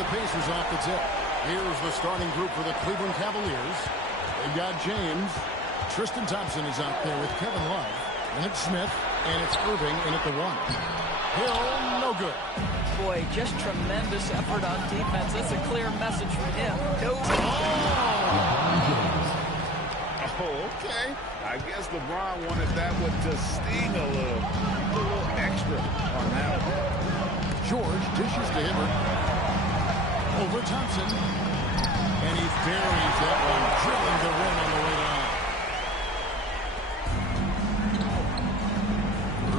the Pacers off the tip. Here's the starting group for the Cleveland Cavaliers. They've got James. Tristan Thompson is out there with Kevin Love. And it's Smith. And it's Irving in at the 1. Hill, no good. Boy, just tremendous effort on defense. That's a clear message from him. No. Oh, okay. I guess LeBron wanted that one to sting a little extra on that one. George dishes to Hibbert. Over Thompson. And he buries that one, drilling the rim on the way down.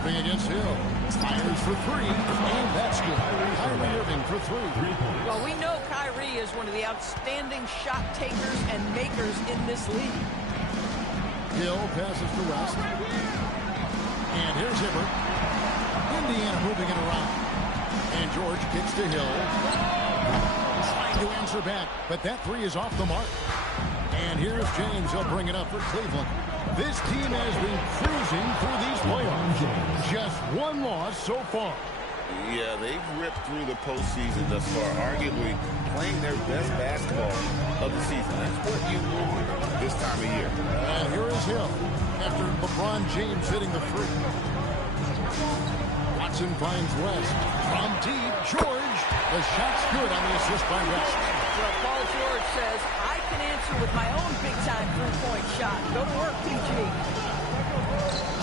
Irving against Hill. Fires for 3, and that's good. Kyrie Irving for 3. Well, we know Kyrie is one of the outstanding shot takers and makers in this league. Hill passes to West. And here's Hibbert. Indiana moving it around. And George kicks to Hill. Trying to answer back, but that 3 is off the mark. And here's James. He'll bring it up for Cleveland. This team has been cruising through these playoffs. Just 1 loss so far. Yeah, they've ripped through the postseason thus far, arguably playing their best basketball of the season. That's what you want this time of year. And here is Hill after LeBron James hitting the 3. Watson finds West. From deep, George. The shot's good on the assist by West. Well, Paul George says, I can answer with my own big-time three-point shot. Go to work, PG.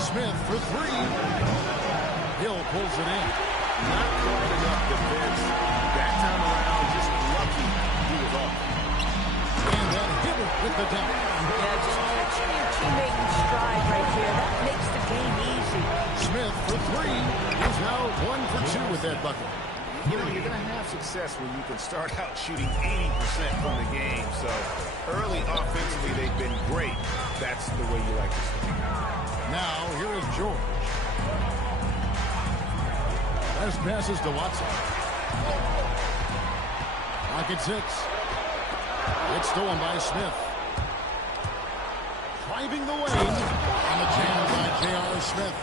Smith for 3. Hill pulls it in. Not quite enough defense. That time around, just lucky he was off. And then Hibbert with the dunk. Yeah, just catching your teammate in stride right here. That makes the game easy. Smith for 3. He's now 1 for 2 with that bucket. You know, you're going to have success when you can start out shooting 80% from the game. So early offensively, they've been great. That's the way you like to start. Now, here is George. Last passes to Watson. Pocket 6. It's stolen by Smith. Driving the lane. On the jam by J.R. Smith.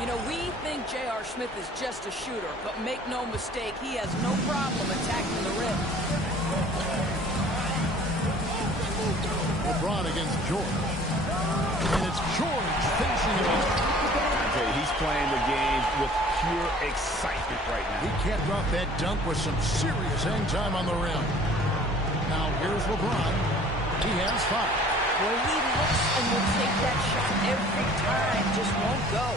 You know, we think J.R. Smith is just a shooter, but make no mistake, he has no problem attacking the rim. LeBron against George. And it's George finishing it off. Okay, he's playing the game with pure excitement right now. He can't drop that dunk with some serious hang time on the rim. Now, here's LeBron. He has 5. Well, he looks and will take that shot every time, just won't go.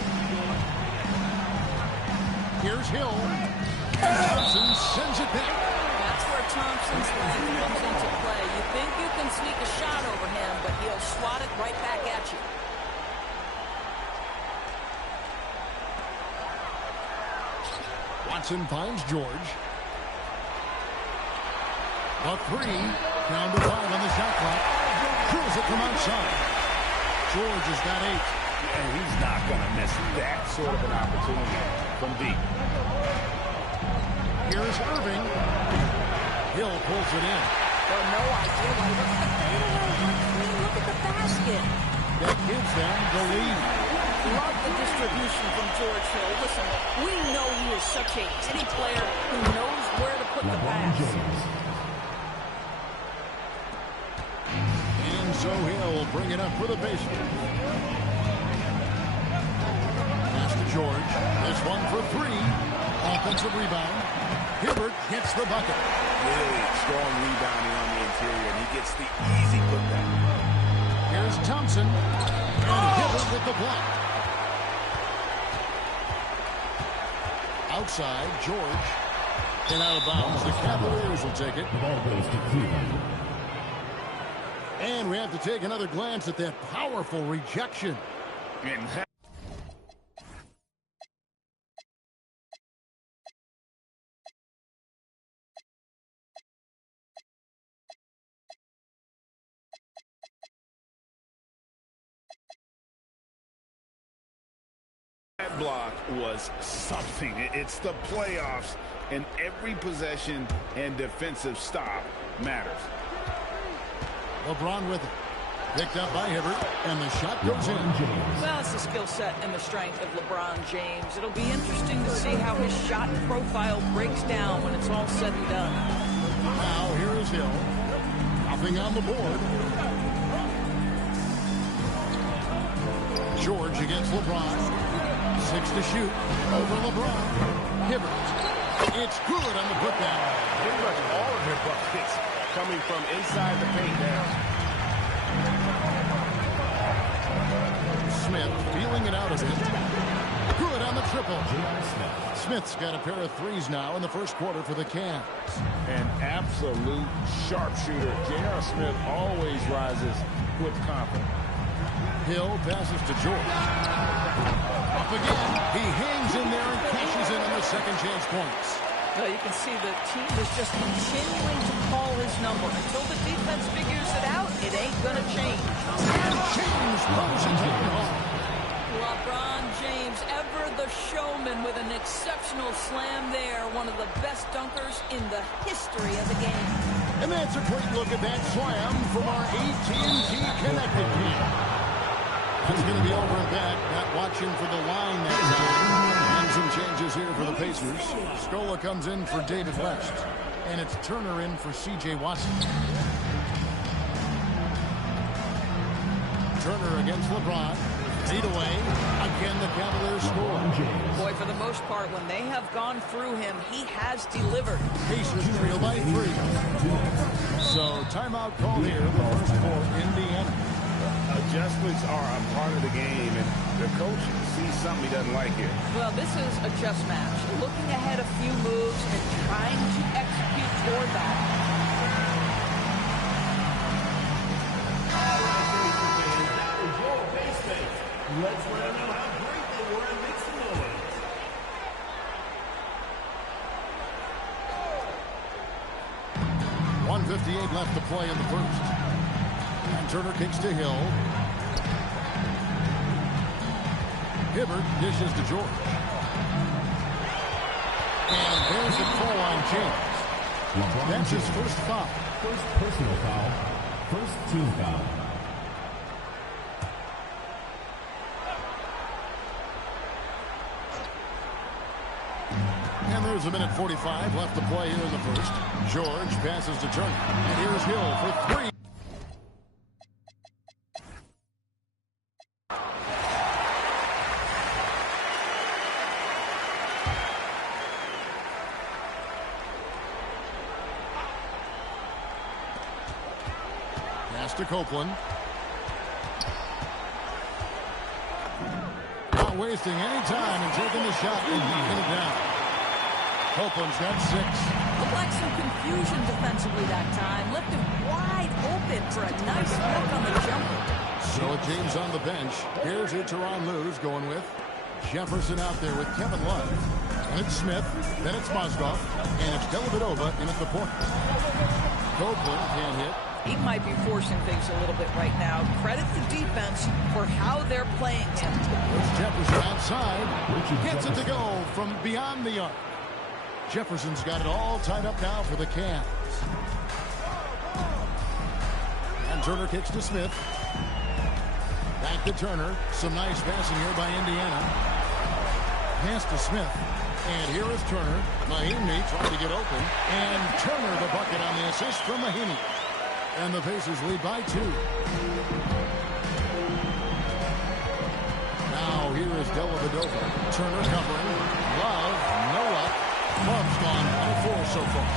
Here's Hill. And Thompson sends it back. That's where Thompson's length comes into play. You think you can sneak a shot over him, but he'll swat it right back at you. Watson finds George. A 3. Down to 5 on the shot clock. Drills it from outside. George has got 8. And he's not going to miss that sort of an opportunity from deep. Here's Irving. Hill pulls it in. Well, no idea why he looks at the fadeaway. Look at the basket. That gives them the lead. Love the distribution from George Hill. Listen, we know he is such a gritty player who knows where to put the pass. And so Hill will bring it up for the Pacers. Pass to George. This one for 3. Offensive rebound. Hibbert gets the bucket. Really strong rebounding on the interior, and he gets the easy putback. Here's Thompson. And Hibbert with the block. Outside, George. And out of bounds. The Cavaliers will take it. And we have to take another glance at that powerful rejection. That block was something. It's the playoffs, and every possession and defensive stop matters. LeBron with it. Picked up by Hibbert, and the shot goes in. Well, it's the skill set and the strength of LeBron James. It'll be interesting to see how his shot profile breaks down when it's all said and done. Now here is Hill. Nothing on the board. George against LeBron. 6 to shoot. Over LeBron. Hibbert. It's good on the putback. Pretty much all of their buckets coming from inside the paint now. Smith feeling it out a bit. Good on the triple. Smith's got a pair of threes now in the first quarter for the Cavs. An absolute sharpshooter. J.R. Smith always rises with confidence. Hill passes to George. Up again. He hangs in there and cashes in on the second chance points. Well, you can see the team is just continuing to call his number. Until the defense figures it out, it ain't going to change. And James throws it home. LeBron James, ever the showman, with an exceptional slam there. One of the best dunkers in the history of the game. And that's a great look at that slam from our AT&T Connected team. That's going to be over and back. Not watching for the line that time. And some changes here for the Pacers. Scola comes in for David West. And it's Turner in for C.J. Watson. Turner against LeBron. Lead away. Again, the Cavaliers score. Boy, for the most part, when they have gone through him, he has delivered. Pacers trail by 3. So, timeout called here. The first for Indiana. Adjustments are a part of the game, and the coach sees something he doesn't like here. Well, this is a just match. Looking ahead a few moves and trying to execute toward that. Let's let them know how great they were and make some noise. .158 left to play in the first. And Turner kicks to Hill. Hibbert dishes to George. And there's the call on James. That's his first foul. First personal foul. First team foul. And there's a minute 45 left to play here in the first. George passes to Turner. And here's Hill for 3. Pass to Copeland. Not wasting any time and taking the shot and knocking it down. Copeland's got 6. Looked like some confusion defensively that time. Left him wide open for a nice look on the jumper. So James on the bench. Here's who Tyronn Lue's going with. Jefferson out there with Kevin Love. And it's Smith. Then it's Mozgov. And it's Dellavedova in at the point. Copeland can't hit. He might be forcing things a little bit right now. Credit the defense for how they're playing him. There's Jefferson outside. Gets it to go from beyond the arc. Jefferson's got it all tied up now for the Cavs. And Turner kicks to Smith. Back to Turner. Some nice passing here by Indiana. Pass to Smith. And here is Turner. Mahinmi trying to get open. And Turner the bucket on the assist from Mahinmi. And the Pacers lead by 2. Now here is Dellavedova. Turner covering. Love, no luck. Love's gone 4 so far.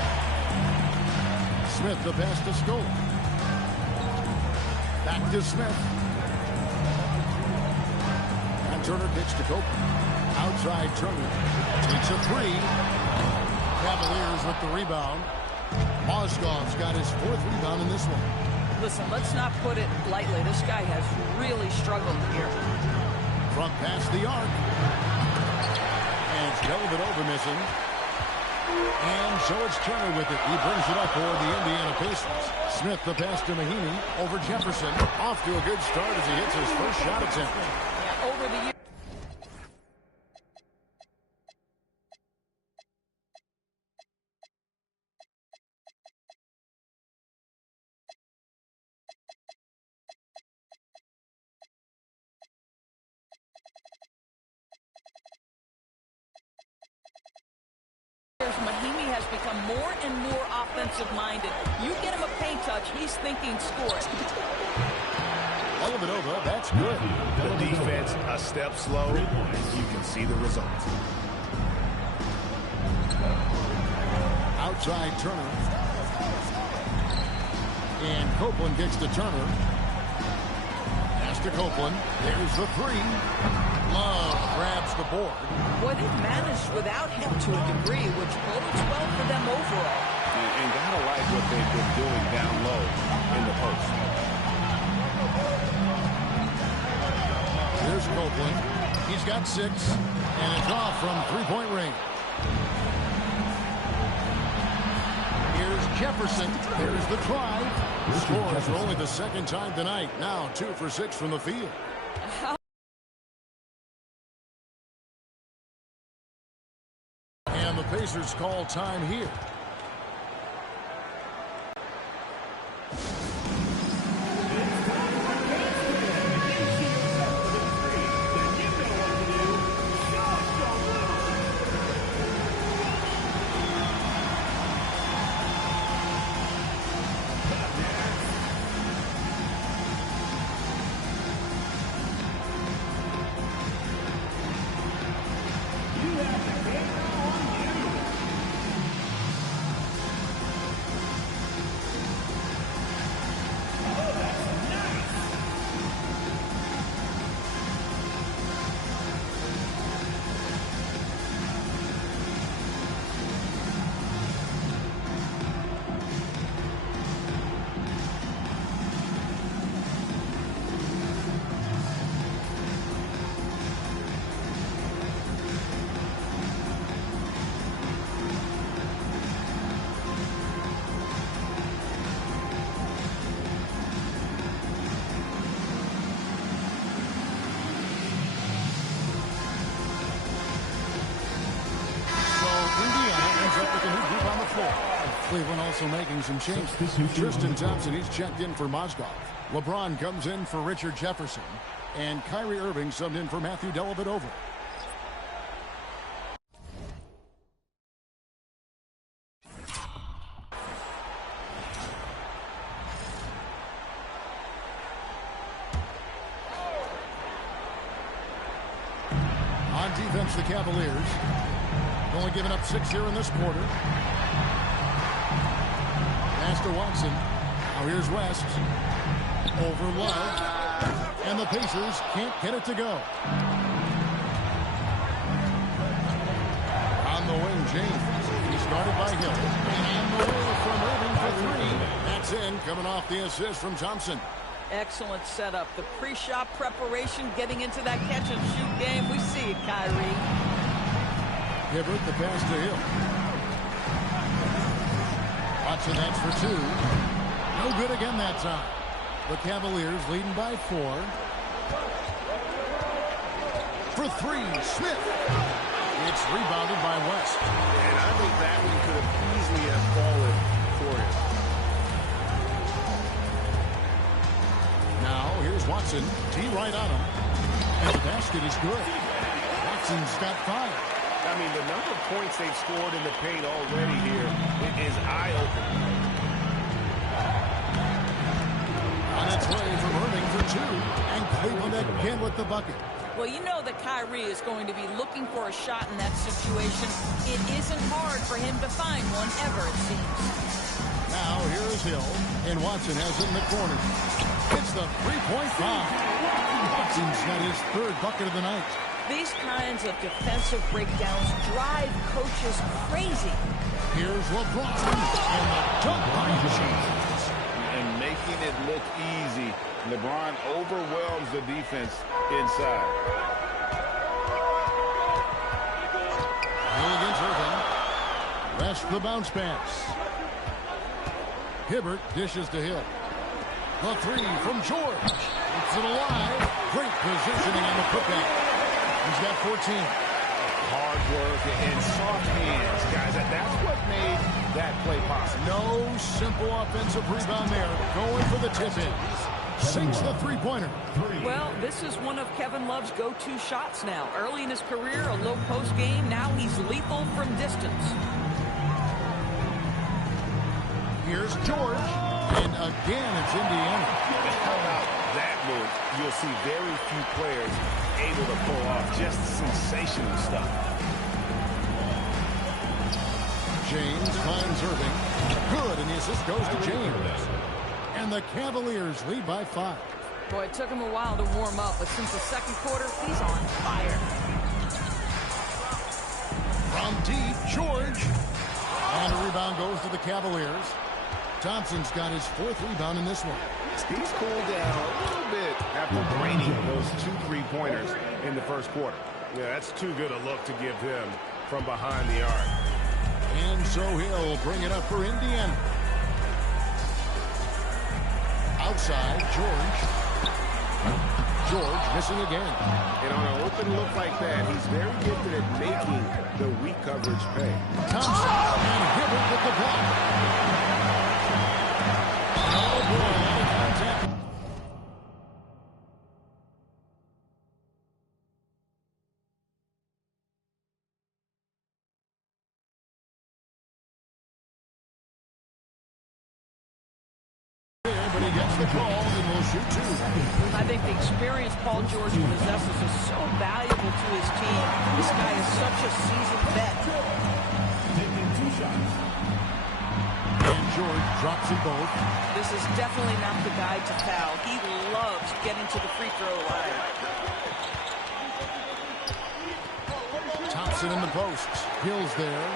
Smith the pass to Scola. Back to Smith. And Turner kicks to Copeland. Outside Turner. Takes a 3. Cavaliers with the rebound. Mozgov's got his 4th rebound in this one. Listen, let's not put it lightly. This guy has really struggled here. Front pass the arc. And it's Dellavedova missing. And so it's Turner with it. He brings it up for the Indiana Pacers. Smith the pass to Mahinmi over Jefferson. Off to a good start as he hits his first shot attempt. Yeah, over the years. Mahinmi has become more and more offensive. offensive-minded. You get him a paint touch, he's thinking score it. All of it over. That's good. The defense a step slow. You can see the result. Outside Turner. And Copeland kicks to Turner. Pass to Copeland. There's the three. Love grabs the board. Boy, they've managed without him to a degree, which bodes well for them overall. And gotta like what they've been doing down low in the post. Here's Copeland. He's got 6. And it's off from three-point range. Here's Jefferson. There's the try. Scores for only the second time tonight. Now 2 for 6 from the field. And the Pacers call time here. Cleveland also making some changes. Tristan Thompson, he's checked in for Mozgov. LeBron comes in for Richard Jefferson. And Kyrie Irving subbed in for Matthew Dellavedova. On defense, the Cavaliers. Only giving up 6 here in this quarter. Pass to Watson. Now here's West. Over Love. And the Pacers can't get it to go. On the wing, James. He started by Hill. And the way from Irving for 3. That's in, coming off the assist from Thompson. Excellent setup. The pre-shot preparation, getting into that catch-and-shoot game. We see it, Kyrie. Hibbert, the pass to Hill. Watson, that's for 2. No good again that time. The Cavaliers leading by 4. For 3, Smith. It's rebounded by West. And I think that one could have easily have fallen for him. Now, here's Watson. T right on him. And the basket is good. Watson's got 5. I mean, the number of points they've scored in the paint already here is eye-opening. On its way from Irving for 2. And Cleveland again with the bucket. Well, you know that Kyrie is going to be looking for a shot in that situation. It isn't hard for him to find one ever, it seems. Now, here is Hill. And Watson has it in the corner. It's the three-point foul. Watson's got his 3rd bucket of the night. These kinds of defensive breakdowns drive coaches crazy. Here's LeBron. And the dunk by James. And making it look easy. LeBron overwhelms the defense inside. Hill against Irving. Rest the bounce pass. Hibbert dishes to Hill. The 3 from George. It's it alive. Great positioning on the putback. He's got 14. Hard work and soft hands, guys. That's what made that play possible. No simple offensive rebound there. Going for the tip-in. Sinks the three-pointer. Well, this is one of Kevin Love's go-to shots now. Early in his career, a low post game. Now he's lethal from distance. Here's George. And again, it's Indiana. How about that move? You'll see very few players able to pull off just sensational stuff. James finds Irving. Good, and the assist goes to James. And the Cavaliers lead by 5. Boy, it took him a while to warm up, but since the second quarter, he's on fire. From deep, George. And the rebound goes to the Cavaliers. Thompson's got his 4th rebound in this one. He's cooled down a little bit after draining those 2 3-pointers in the first quarter. Yeah, that's too good a look to give him from behind the arc. And so he'll bring it up for Indiana. Outside, George. George missing again. And on an open look like that, he's very gifted at making the weak coverage pay. Thompson and Hibbert with the block. Oh boy, out of contact. But he gets the call and will shoot 2. I think the experience Paul George possesses is so valuable to his team. This guy is such a seasoned vet. Taking 2 shots. And George drops them both. This is definitely not the guy to foul. He loves getting to the free throw line. Thompson in the posts. Hill's there.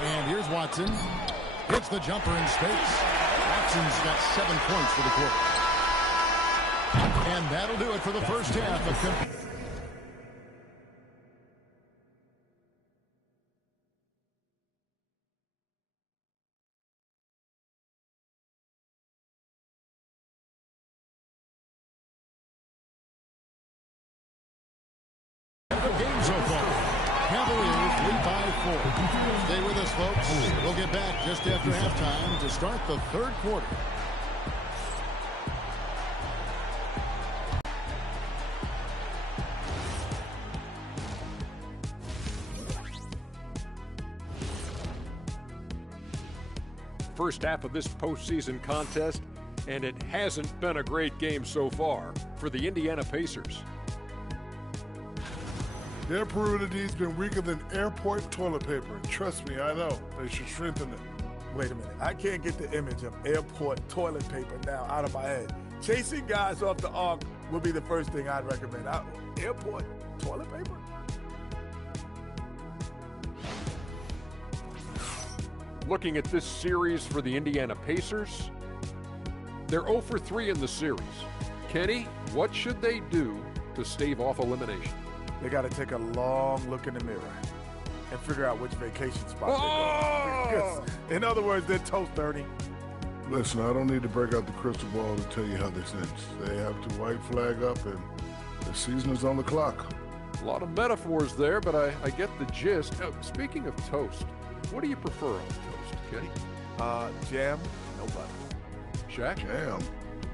And here's Watson. Hits the jumper in space. Watson's got 7 points for the quarter. And that'll do it for the first half of the game so far. Cavaliers lead by 4. Stay with us, folks. We'll get back just after halftime to start the 3rd quarter. First half of this postseason contest, and it hasn't been a great game so far for the Indiana Pacers. Their perimeter D's been weaker than airport toilet paper. Trust me, I know. They should strengthen it. Wait a minute. I can't get the image of airport toilet paper now out of my head. Chasing guys off the arc would be the first thing I'd recommend. Airport toilet paper? Looking at this series for the Indiana Pacers, they're 0 for 3 in the series. Kenny, what should they do to stave off elimination? They got to take a long look in the mirror and figure out which vacation spot they're going. In other words, they're toast, Ernie. Listen, I don't need to break out the crystal ball to tell you how this ends. They have to white flag up, and the season is on the clock. A lot of metaphors there, but I get the gist. Speaking of toast, what do you prefer on toast, Kenny? Jam, no butter. Shaq? Jam,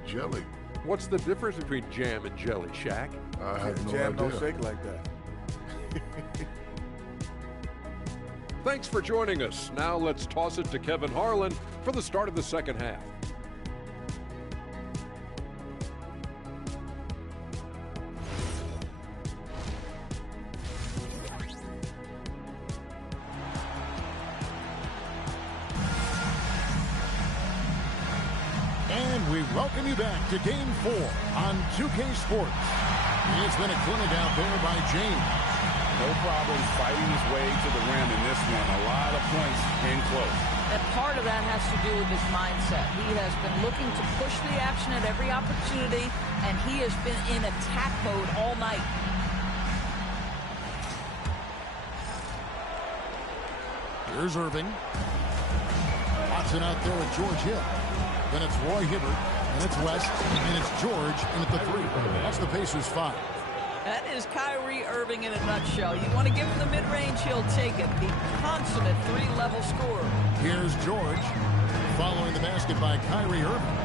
jelly. What's the difference between jam and jelly, Shaq? I have no Jam idea. don't shake like that. Thanks for joining us. Now let's toss it to Kevin Harlan for the start of the second half. And we welcome you back to Game 4 on 2K Sports. It's been a clinic out there by James. No problem fighting his way to the rim in this one. A lot of points in close. And part of that has to do with his mindset. He has been looking to push the action at every opportunity, and he has been in attack mode all night. Here's Irving. Watson out there with George Hill. Then it's Roy Hibbert, and it's West, and it's George, and at the 3. That's the Pacers' 5. That is Kyrie Irving in a nutshell. You want to give him the mid-range, he'll take it. The consummate 3-level scorer. Here's George. Following the basket by Kyrie Irving.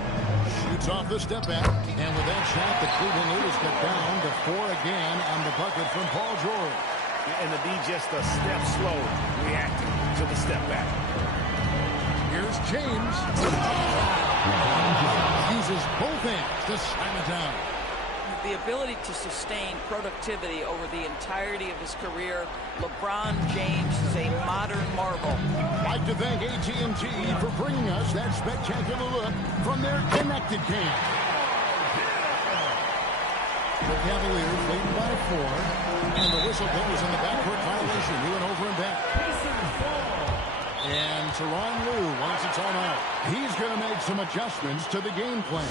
Shoots off the step back. And with that shot, the Cleveland Leaders get down to 4 again on the bucket from Paul George. And the D just a step slow, reacting to the step back. Here's James. Uses both hands to slam it down. The ability to sustain productivity over the entirety of his career, LeBron James is a modern marvel. I'd like to thank AT&T for bringing us that spectacular look from their connected camp. The Cavaliers leading by 4, and the whistle blows in the backcourt violation. He went over and back. And Tyronn Lue wants a timeout. He's going to make some adjustments to the game plan.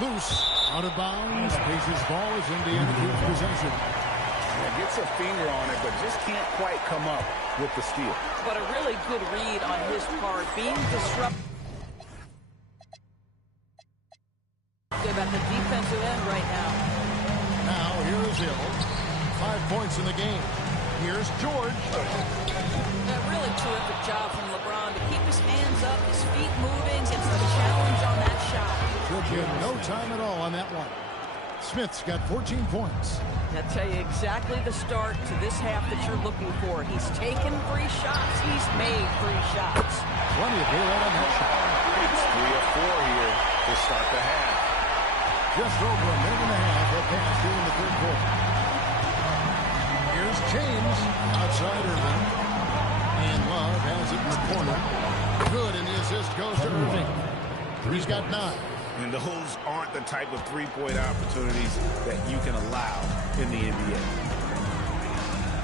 Loose, out of bounds, Pacers ball as Indiana keeps possession. Yeah, gets a finger on it, but just can't quite come up with the steal. But a really good read on his part, being disruptive at the defensive end right now. Now, here's Hill. 5 points in the game. Here's George. A really terrific job from LeBron to keep his hands up, his feet moving, and some challenge on that shot. Took him no time at all on that one. Smith's got 14 points. I'll tell you exactly the start to this half that you're looking for. He's taken 3 shots. He's made 3 shots. Plenty of daylight on that shot. It's 3 of 4 here to start the half. Just over a minute and a half will pass here in the third quarter. Here's James outside Irving. And Love has it in the corner. Good, and the assist goes to Irving. He's got 9. And those aren't the type of three-point opportunities that you can allow in the NBA.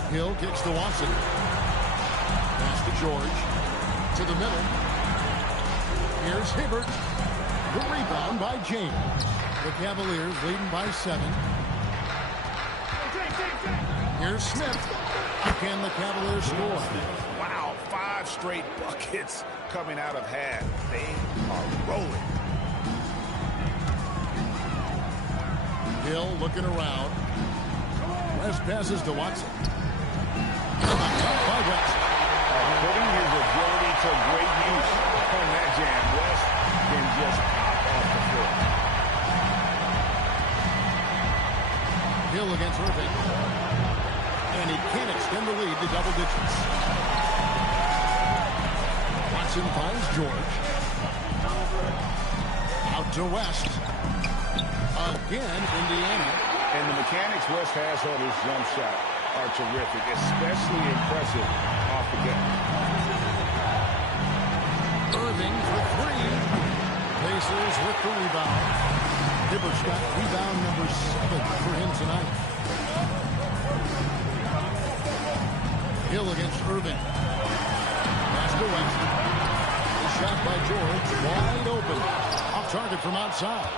Hill kicks to Watson. Pass to George. To the middle. Here's Hibbert. The rebound by James. The Cavaliers leading by 7. Here's Smith. Can the Cavaliers score? Wow, 5 straight buckets coming out of half. They are rolling. Hill looking around. West passes to Watson. By West. Putting his agility to great use on that jam. West can just pop off the floor. Hill against Irving. And he can't extend the lead to double digits. Watson finds George. Out to West. Again, Indiana. And the mechanics West has on his jump shot are terrific, especially impressive off the get. Irving for 3. Pacers with the rebound. Hibbert's got rebound number 7 for him tonight. Hill against Irving. Pass to West. The shot by George, wide open. Off target from outside.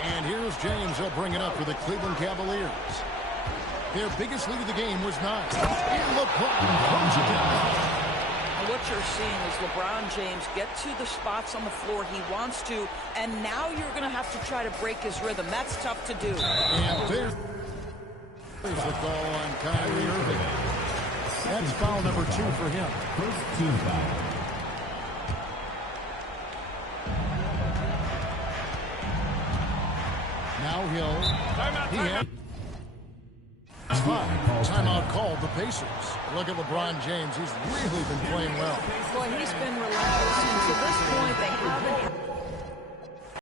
And here's James. He'll bring it up for the Cleveland Cavaliers. Their biggest lead of the game was 9. And LeBron throws it down. What you're seeing is LeBron James get to the spots on the floor he wants to, and now you're going to have to try to break his rhythm. That's tough to do. And there's the call on Kyrie Irving. That's foul number 2 for him. First team foul. Now Hill. Timeout. Timeout called the Pacers. Look at LeBron James. He's really been playing well. Boy, he's been